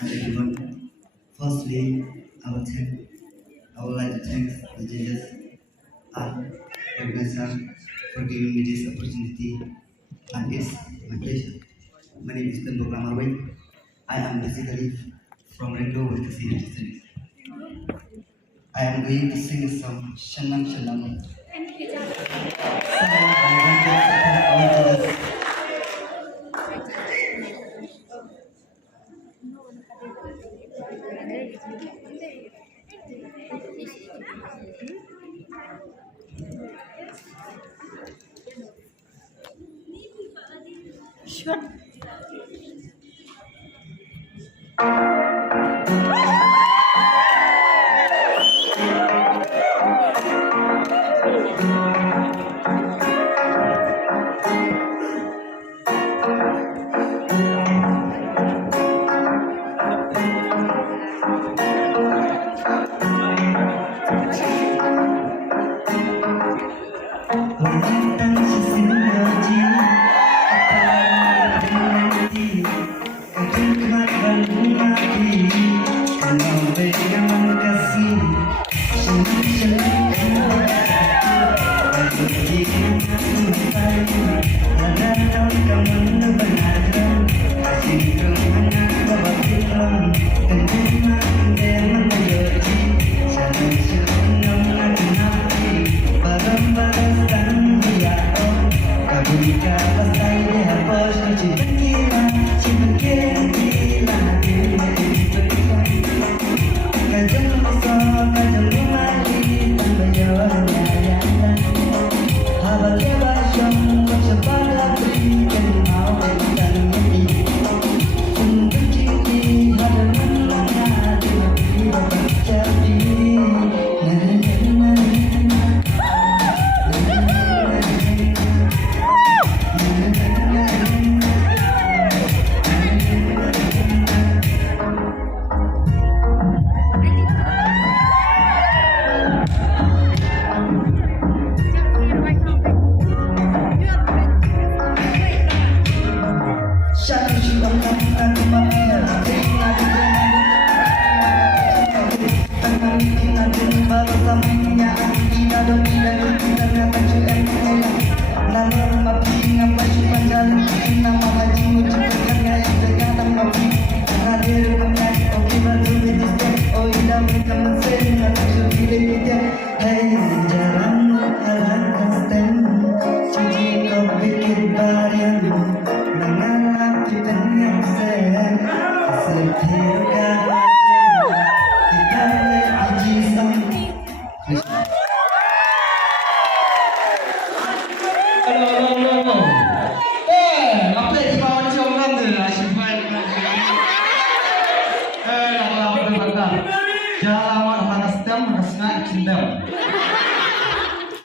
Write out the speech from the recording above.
and everyone. Firstly, I would like to thank the judges and organizer for giving me this opportunity, and it's my pleasure. My name is Tenbo Klamarway. I am basically from Rendo with the city district. I am going to sing a song, Shanam Shanam. So, I want to thank all judges. Jalan mana setang, mana senang, cinta.